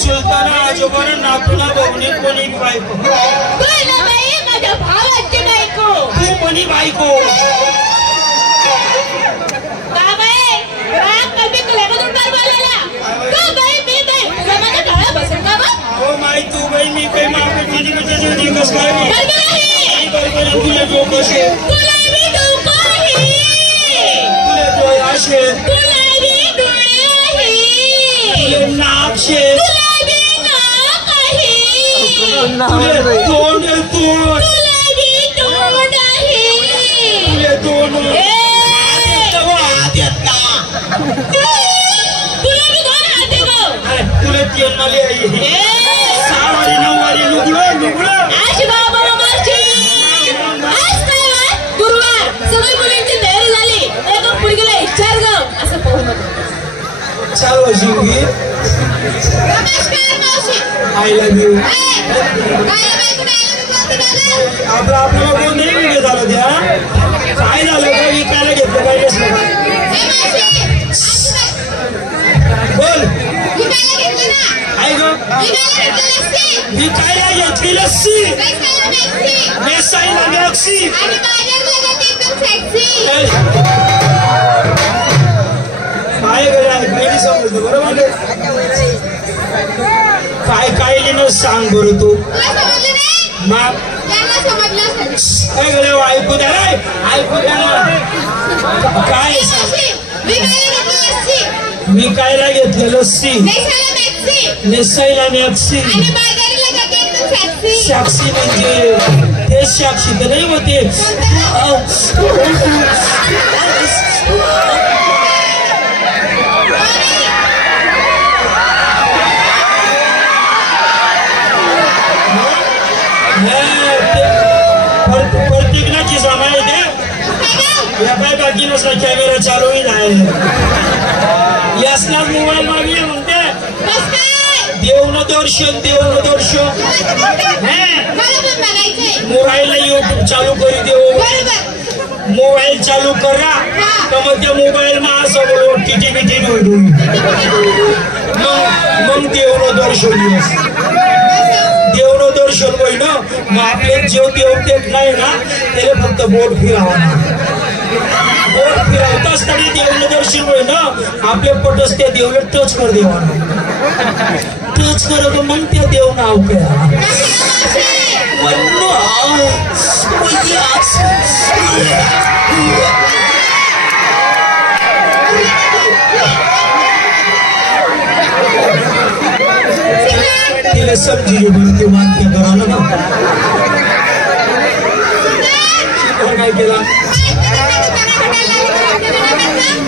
चुलताना आजोबाने नातूला बघणे कोणी बायको माझ्या भावाची बायको तू कोणी बायको माई तू बाई मी काही मागे माझी कस काय तुला डोकं तुला डोळे असे तुला नाक शे तुले तोंड तोंड तुले तोंड तुला तेल माले सावारी नऊवारी लुगडं लुगडं गुरुवार सगळी मुलींची तयारी झाली एका पुढीला इच्छार गाव असं पाहू नको चालू शिंगी नमस्कार मावशी आय लव्ह यू आपला बोल नाही विके झालं त्या काय झालं का विकायला घेतलं काय नसलं बोल काय ग विकायला घेतली लस्सी मेसाईला मॅक्सी काय गडी समजतो बरोबर काय काय लिहिणं सांग बरं तू मग काय गड्या ऐकू द्या रे ऐकू द्या ना काय विकायला घेतलं लस्सी नेसाईला मॅक्सी साक्षी म्हणजे ते साक्षी तर नाही होते प्रत्येकाची सामान येते या काय बाकी नसला कॅमेरा चालूही नाही यासला मोबाईल मागले म्हणते देवनं दर्शन मोबाईल युट्यूब चालू करी देऊ मोबाईल चालू करा तर मग त्या मोबाईल मा असं बोलू टिटी बिटी मग देवनं दर्शन होई ना मग आपले जेव देवतेत नाही ना त्याला फक्त बोट फिरावा बोट फिरवताच तरी देवनं दर्शन होई ना आपले पटच त्या देवला टच कर देवा टच करत मग त्या देव नाव करा तिला समजी बरं ते मानते करावं ना काय केला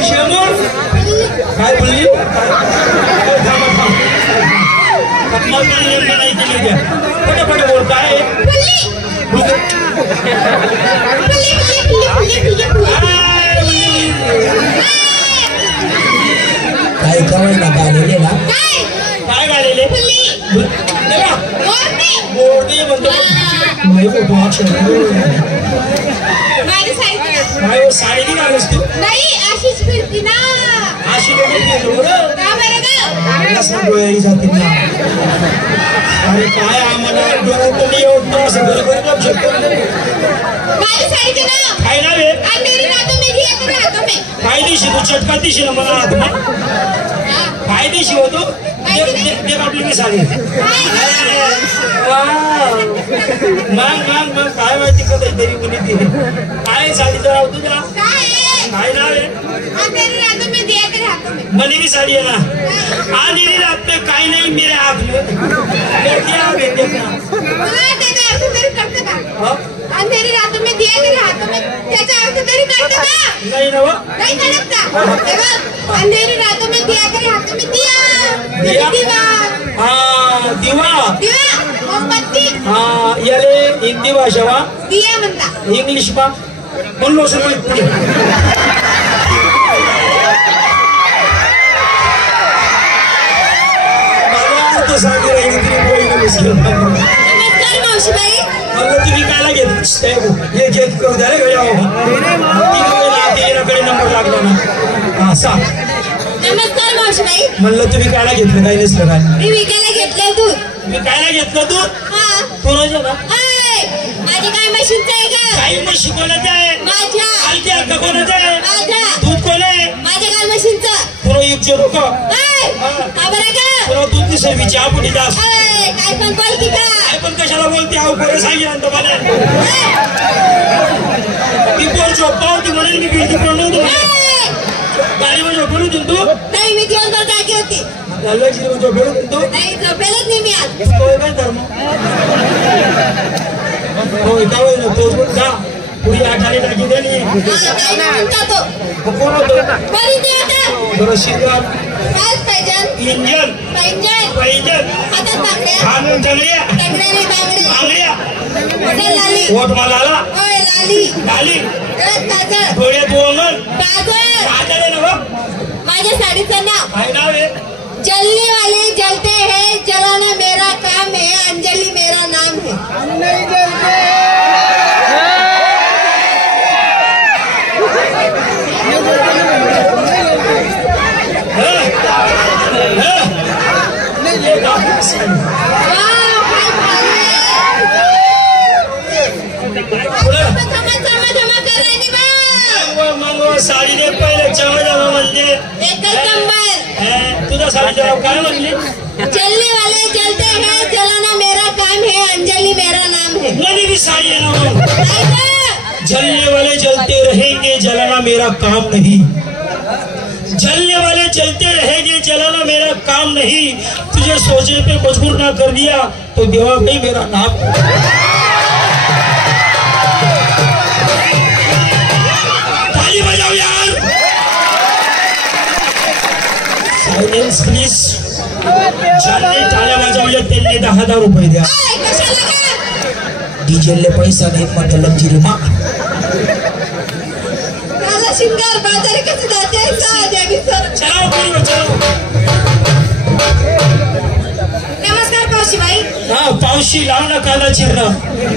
शेमूर काय बोलली नाही केली द्या पटापट बोल काय काय कवायला गालेले ना काय गालेले साडी नाही घालस तू नाही अशीच फिरती ना अशी जाती ना अरे काय आम्हाला डोळ्यात येत असं बरोबर शकतो काय ना रे काय दिशी तू चटका दिशी ना मला आत्मा काय दिशी होतो ते आपली मी साडी मग काय माहिती का तरी मुली ती काय साडीचं राव तुझ्या काय नाव आहे मनेरी साडी है ना आधी रात पे काही नाही मेरे हाथ में अंधेरी रातों में दिया तेरे हाथों में त्याचा अर्थ तरी कळतं का नाही ना नाही कळत का अंधेरी रातों में दिया तेरे हाथों में दिया दिवा हाँ दिवा मोमबत्ती हाँ याले हिंदी भाषा वा दिया म्हणता इंग्लिश मा बोलो सुनो पुढे तो सांग रे इतनी कोई ना मुश्किल नमस्कार मावशीबाई मला तुम्ही कायला घेत हे घेत करू द्या रे गड्या तीन वेळा तीनकडे नंबर लागला ना हा सांग नमस्कार मावशीबाई. म्हणलं तुम्ही कायला घेतलं काय नसलं काय मी विकायला घेतलं दूध. मी कायला घेतलं तू हा. कोणाचं ना ऐ, माझी काय मशीनचं आहे का? काही म्हशी कोणाचं आहे माझ्या. आलती अक्का कोणाचं आहे माझ्या. दूध कोण आहे माझ्या काय मशीनचं? तुला युगचे लोक ऐ, का बरं का? तुला दूध दिसेल मी चहा पुढे जास ऐ, काय पण बोलती का? काय पण कशाला बोलते अहो बरं सांगितलं मला ती पोर झोपा होती म्हणून मी भिंती पण नव्हतो ऐ, गाडीवर झोपेल होती तू नाही मी दिवसभर जागी होती. झोपेल होती तू नाही झोपेलच नाही मी आज. होय काय धर्म होय का होय ना तोच पण का पुढे आठाने टाकी दिली हा, काय नाही म्हणता तो. कोण होतं कोणी ते आता? बरं शिरगाव काय पाहिजे? इंजन पाहिजे. पैंजन हातात बांगड्या. हात जंगड्या टंगड्याने बांगड्या. आंगड्या हातात लाली. ओठ मालाला ओय लाली. गाली गळ्यात काजळ. डोळ्यात वंगण काजळ. काजळ आहे ना बघ माझ्या साडीचं नाव काय नाव आहे जलने वाले जलते हैं, जलाना मेरा काम है, अंजलि मेरा नाम है. वाव, काय धमा करायची बा. साडी दे पहिले चवळ म्हणजे एकच नंबर. तुझ्या साडीचं नाव काय म्हणली जलने वाले जलते हैं, जलाना मेरा काम है, अंजलि मेरा नाम है. नदी भी साड़ी है ना वो काय गं? जलने वाले जलते रहेंगे जलाना मेरा काम नहीं जलने वाले जलते रहेंगे जलाना मेरा काम नहीं तुझे सोचने पे मजबूर ना कर दिया तो देवा भाई मेरा नाम ताली बजाओ यार साइलेंस प्लीज ज्यांनी टाळ्या वाजवल्या त्यांनी 10,000 रुपये द्या ओय, कशाला गं? डीजेलले पैसा नाही मग लंजिरी मा मला शिंगार बाजारी कसं जाते जागी सर. चलाओ पूर्व चलाओ नमस्कार पावशीबाई. हा पावशी लाव ना काला चिरणं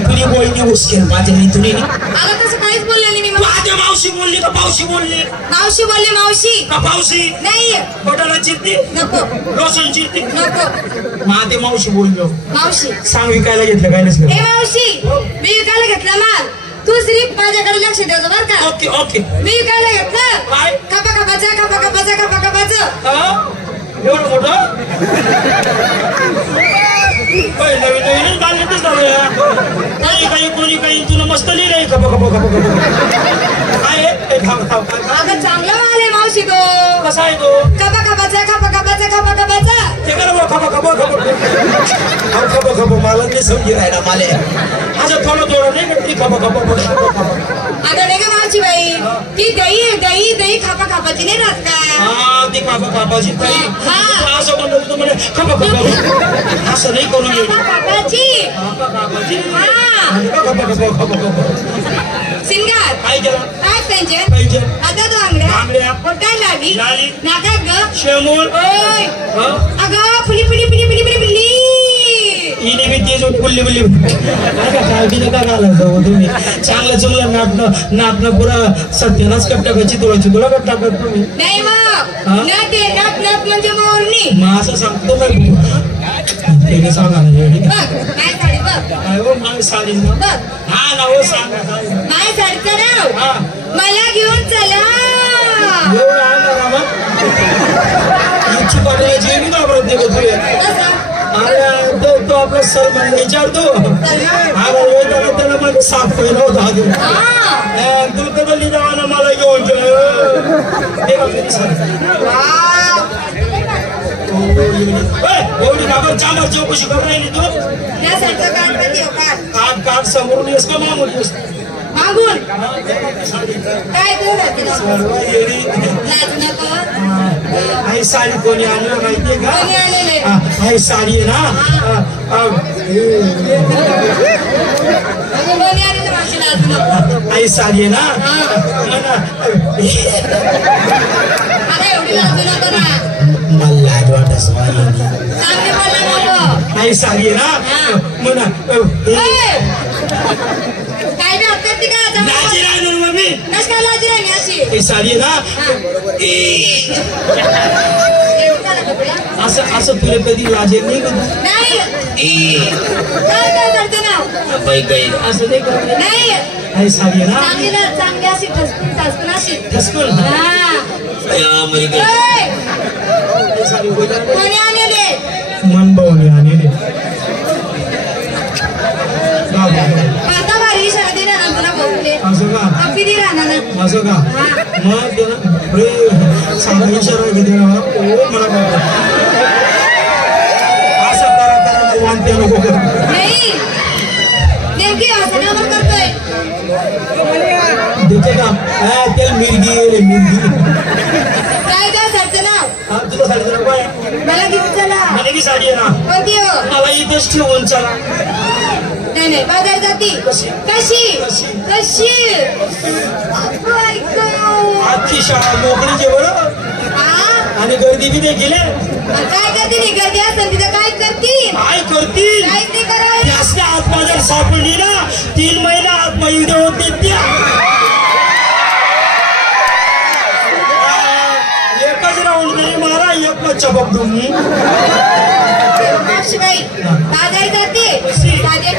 कुणी बोलणी उचकेल माझ्या तुने मला तसं काहीच बोलले मी. माझ्या मावशी बोलली का पावशी बोलली मावशी बोलले मावशी. का पावशी नाही पोटाला चिरते नको रोशन चिरते नको. माझे मावशी बोललो मावशी. सांग विकायला घेतलं काय नसलं ए मावशी, मी विकायला घेतला माल. तू सिर्फ माझ्याकडे लक्ष द्यायचं बरं का. ओके ओके मी विकायला घेतलं काय खपा खपाचं खपा खपाचं खपा खपाचं. हा एवढं मोठं नवीन नवीनच बांधलेच काही काही कोणी काही तुला मस्त लिहिलंय खपा खपा खपा खपा काय आहे अगं चांगला माल आहे मावशी तो. कसा आहे तो खपा खपाचं खपा खपाचं खपा खपाचं. ते करा खपा खपा खपा खपा खपा मला नाही समजी राहिला माले असं थोडं थोडं नाही का ती खपा खपा खपा अगं नाही का मावशी बाई, ती दही दही दही खापा खापाची नाही राहत का. हा ती खपा खपाची ताई हा. असं म्हणलं होतं म्हणे खपा खपा असं नाही करून घे खापा खापाची. खपा खपाची हा. खपा खपा खपा खपा सिंगार काय केलं काय त्यांचे पाहिजे आता तो आंगड्या आंगड्या पोटाय लाली लाली नाकात ग. शेमूल ओय हा अगं फुली फुली फुली फुली फुली फुली. हिने मी तेच बुल्ली बुल्ली काय तिने का घालायचं तुम्ही चांगलं चांगलं नाटणं पुरा सत्यानाच कपट्या कच्ची तुळाची तुला कपटा करत तुम्ही नाही हा? मग नट आहे नट नट म्हणजे मोरणी. मग असं सांगतो काय सांगा ना बघ काय साडी बघ काय हो माझी साडी ना बघ हा ना हो सांगा काय माय साडीचं नाव हा मला घेऊन चला. एवढं आणणार मग इच्छू पाठवायची आहे मी घाबरत नाही का तुला कसं? अरे तो आपला सलमान विचारतो अरे त्याला माझं साफ पहिला होता अजून हा. तू कधी जावाना मला घेऊन एवढी बाबा चांबर चौकशी करून राहिली तू या साडीचं गणपती हो का काट काट समोरून येस का मागून येस मागून काय तू लाज नको. आई साडी कोणी आणलं माहितीये का कोणी आणलेले? आई साडी आहे ना कोणी आणलेलं मावशी लाज नको. आई साडी आहे ना आता एवढी लाज नको ना. मला लाज वाटत चांगली बोलला नको. आई साडी आहे ना म्हणा काय बी हक्कात ती का लाजी राहणार मग मी कश काय लाजी राहिली अशी ही साडी आहे ना असं असं तुला कधी लाजेल नाही का नाही काय काय करते ना असं नाही करत नाही ही साडी आहे ना चांगली अशी ठसकून अशी ठसकन साडी कोणी आणले मन भावने आणले आता भारी इशारा दे ना तुला बोलले असं का किती राहणार ना असं का मग त्याला साधा इशारा किती मला असं करा करा वानते नको कर नाही नेमकी असं का मग करतोय देते का त्याला मिरगी रे मिरगी काय काय साडीचं नाव तुझ्या साडीचं नाव काय मला घेऊन चला मला की साडी आहे ना कोणती हो मला इथेच ठेवून चला नाही नाही बाजार जाती कशी? कशी कशी? कशी आजची शाळा मोकळीचे बरं हा आणि गर्दी बी देखील आहे. काय करते नाही गर्दी असेल तिथं काय करतील काय करतील काहीच नाही करायला जास्त आत्मा जर सापडली ना 3 महिना आत्मयुद्ध होते त्या एकच राऊंड तरी मारा एक मच्छा बघतो मी शिवाय बाजार जाते साधे